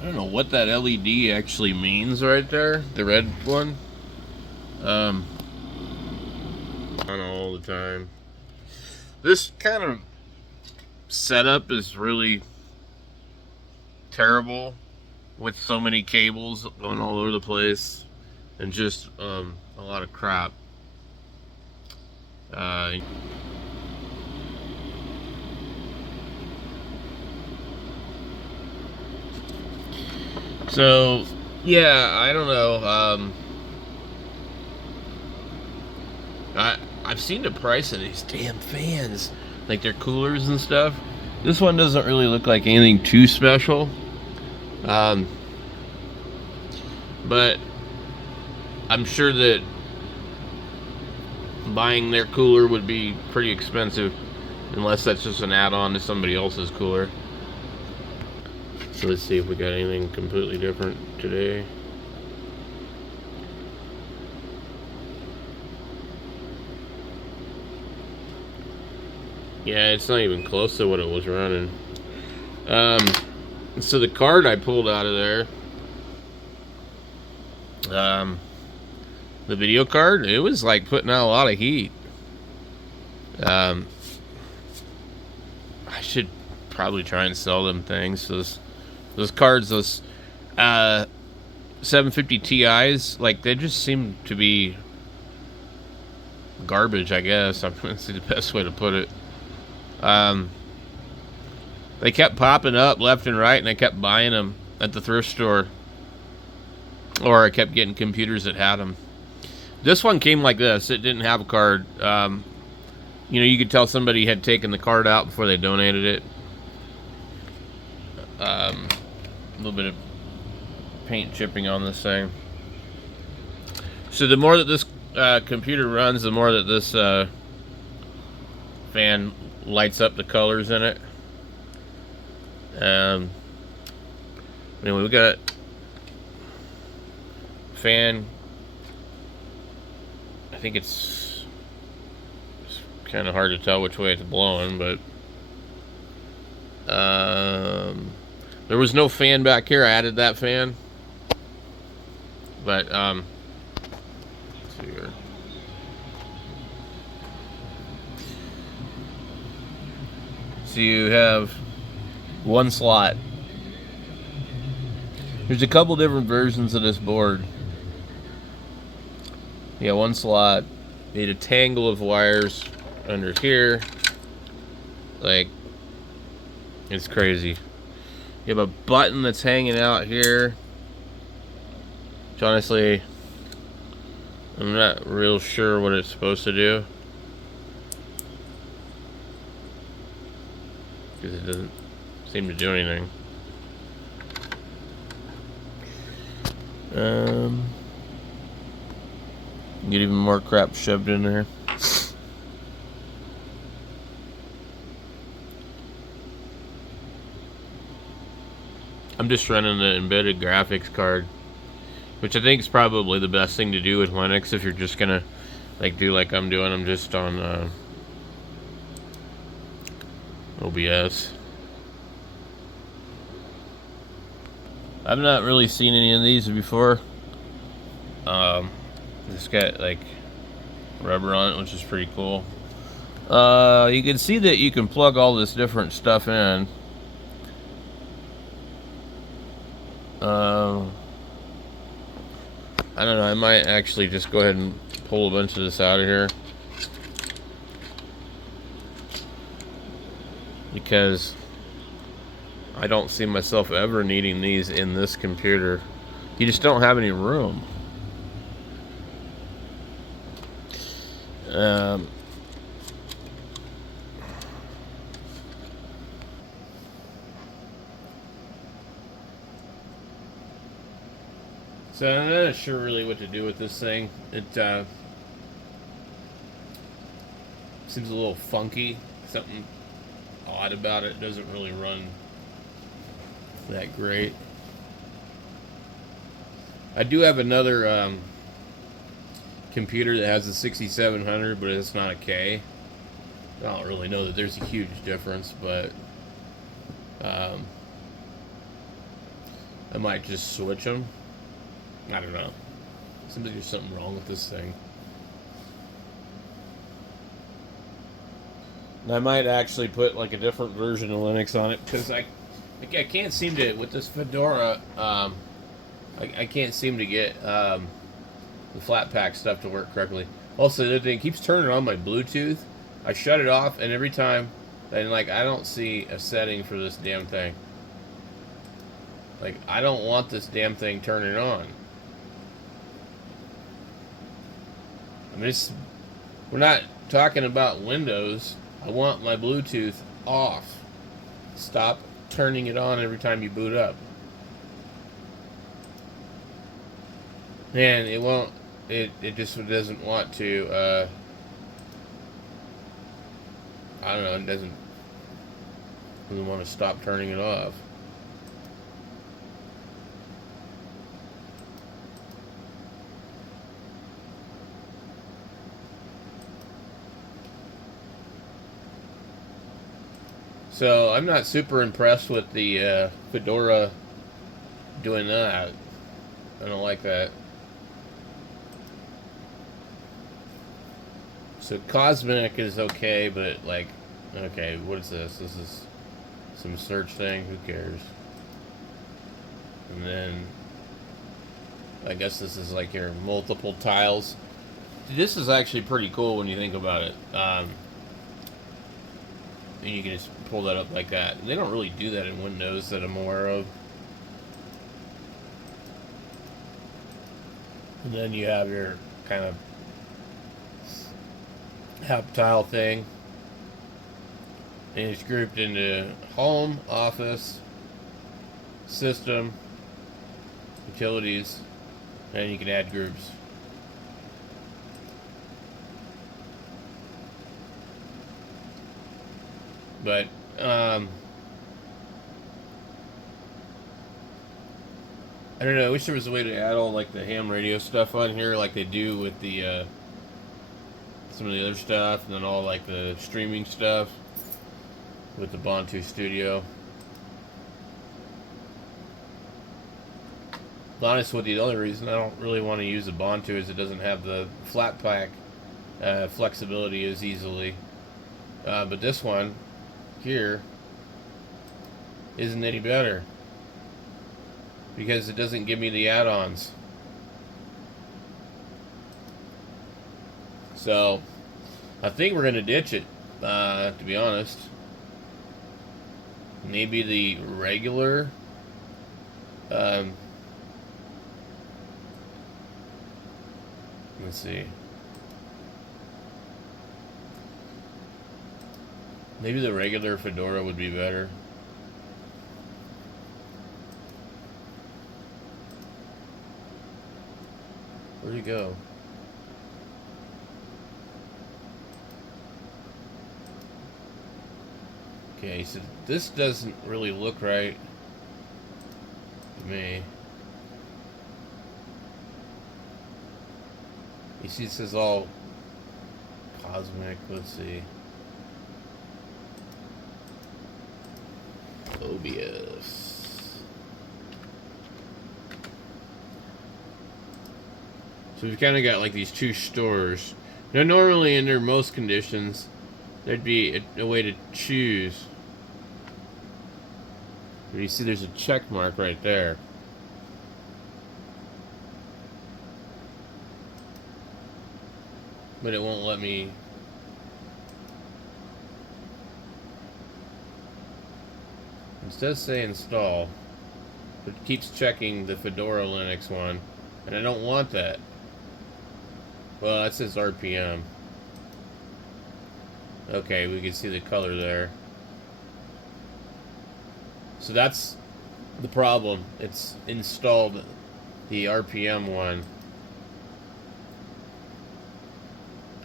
I don't know what that LED actually means right there. The red one. On all the time. This kind of setup is really terrible with so many cables going all over the place and just a lot of crap. So yeah, I don't know. I've seen the price of these damn fans, like their coolers and stuff. This one doesn't really look like anything too special, but I'm sure that buying their cooler would be pretty expensive, unless that's just an add-on to somebody else's cooler. So let's see if we got anything completely different today. Yeah, it's not even close to what it was running. So the card I pulled out of there, the video card, it was like putting out a lot of heat. I should probably try and sell them things. Those cards, those 750 Ti's, like they just seem to be garbage, I guess. That's the best way to put it. They kept popping up left and right, and I kept buying them at the thrift store, or I kept getting computers that had them. This one came like this. It didn't have a card. You could tell somebody had taken the card out before they donated it. A little bit of paint chipping on this thing. So the more that this computer runs, the more that this fan lights up the colors in it. Anyway, we got fan. I think it's kind of hard to tell which way it's blowing, but there was no fan back here. I added that fan, but let's see here. So you have one slot. There's a couple different versions of this board. Yeah, one slot. You need a tangle of wires under here. Like, it's crazy. You have a button that's hanging out here, which honestly, I'm not real sure what it's supposed to do, because it doesn't seem to do anything. Get even more crap shoved in there. I'm just running the embedded graphics card, which I think is probably the best thing to do with Linux if you're just gonna do like I'm doing. I'm just on OBS. I've not really seen any of these before. This got like rubber on it, which is pretty cool. You can see that you can plug all this different stuff in. I don't know, I might actually just go ahead and pull a bunch of this out of here, because I don't see myself ever needing these in this computer. You just don't have any room. So I'm not sure really what to do with this thing. It seems a little funky. Something odd about it. It doesn't really run that great. I do have another computer that has a 6700, but it's not a K. I don't really know that there's a huge difference, but I might just switch them. I don't know. Seems like there's something wrong with this thing. And I might actually put like a different version of Linux on it because I can't seem to, with this Fedora, I can't seem to get the Flatpak stuff to work correctly. Also, the other thing, it keeps turning on my Bluetooth. I shut it off, and every time, and like I don't see a setting for this damn thing. Like I don't want this damn thing turning on. I mean, we're not talking about Windows. I want my Bluetooth off. Stop turning it on every time you boot up. And it won't. It just doesn't want to. I don't know. It doesn't want to stop turning it off. So I'm not super impressed with the Fedora doing that. I don't like that. So Cosmic is okay, but like, okay, what is this? This is some search thing. Who cares? And then I guess this is like your multiple tiles. This is actually pretty cool when you think about it. And you can just pull that up like that. And they don't really do that in Windows that I'm aware of. And then you have your kind of help tile thing. And it's grouped into home, office, system, utilities, and you can add groups. But I don't know. I wish there was a way to add all like the ham radio stuff on here, like they do with the some of the other stuff, and then all like the streaming stuff with the Ubuntu Studio. Honest with you, the only reason I don't really want to use Ubuntu is it doesn't have the Flatpak flexibility as easily. But this one here isn't any better because it doesn't give me the add-ons. So I think we're gonna ditch it, to be honest. Maybe the regular let's see. Maybe the regular Fedora would be better. Where'd he go? Okay, so this doesn't really look right to me. You see, it says all Cosmic. Let's see. OBS. So we've kind of got like these two stores. Now, normally under most conditions, there'd be a way to choose. You see, there's a check mark right there. But it won't let me. It does say install, but it keeps checking the Fedora Linux one, and I don't want that. Well, that says RPM. Okay, we can see the color there. So that's the problem. It's installed the RPM one.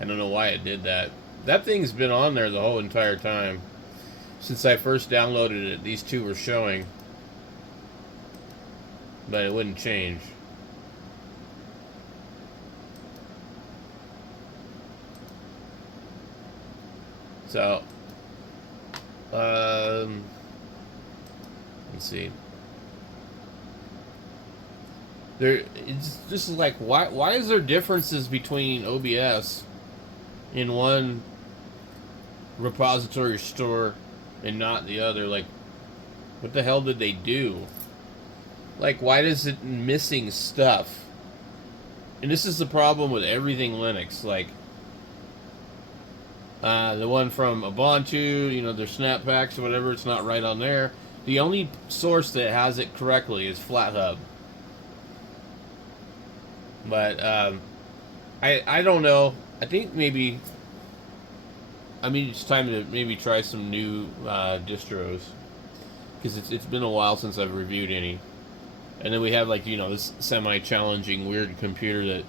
I don't know why it did that. That thing's been on there the whole entire time. Since I first downloaded it, these two were showing. But it wouldn't change. So, let's see. It's just like, why is there differences between OBS in one repository store and not the other? Like, what the hell did they do? Like, why is it missing stuff? And this is the problem with everything Linux. Like, the one from Ubuntu, you know, their snap packs or whatever, it's not right on there. The only source that has it correctly is FlatHub. But I don't know. I think maybe, I mean, it's time to maybe try some new distros, because it's been a while since I've reviewed any. And then we have, like, you know, this semi-challenging weird computer that,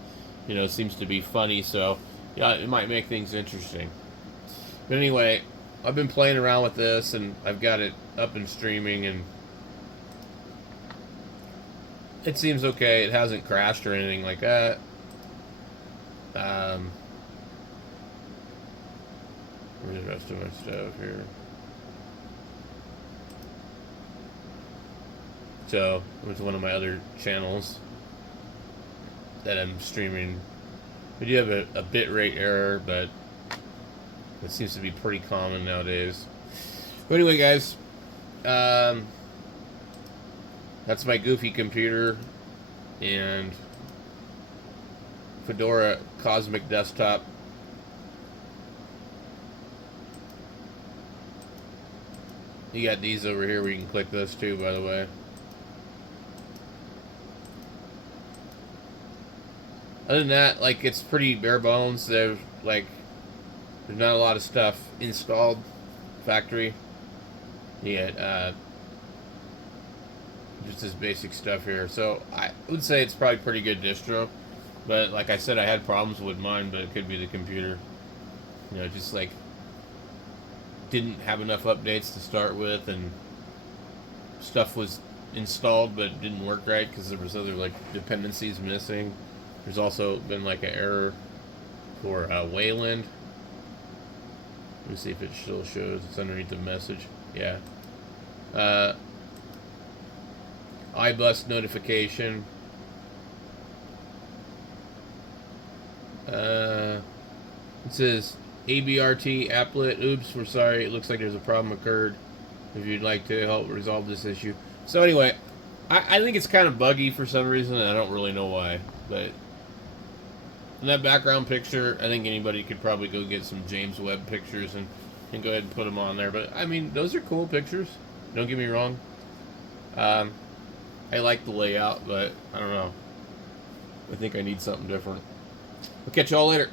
you know, seems to be funny. So yeah, it might make things interesting. But anyway, I've been playing around with this, and I've got it up and streaming, and it seems okay. It hasn't crashed or anything like that. Where's the rest of my stuff here? So, it was one of my other channels that I'm streaming. We do have a bitrate error, but it seems to be pretty common nowadays. But anyway, guys, that's my goofy computer and Fedora Cosmic desktop. You got these over here where you can click those too, by the way. Other than that, like, it's pretty bare bones. There's not a lot of stuff installed factory. Yeah, just this basic stuff here. So I would say it's probably pretty good distro. But like I said, I had problems with mine, but it could be the computer. You know, just like didn't have enough updates to start with, and stuff was installed but didn't work right because there was other like dependencies missing. There's also been like an error for Wayland. Let me see if it still shows. It's underneath the message. Yeah. iBus notification. It says ABRT applet. Oops, we're sorry. It looks like there's a problem occurred. If you'd like to help resolve this issue. So anyway, I think it's kind of buggy for some reason, and I don't really know why. But in that background picture, I think anybody could probably go get some James Webb pictures and go ahead and put them on there. But I mean, those are cool pictures. Don't get me wrong. I like the layout, but I don't know. I think I need something different. I'll catch y'all later.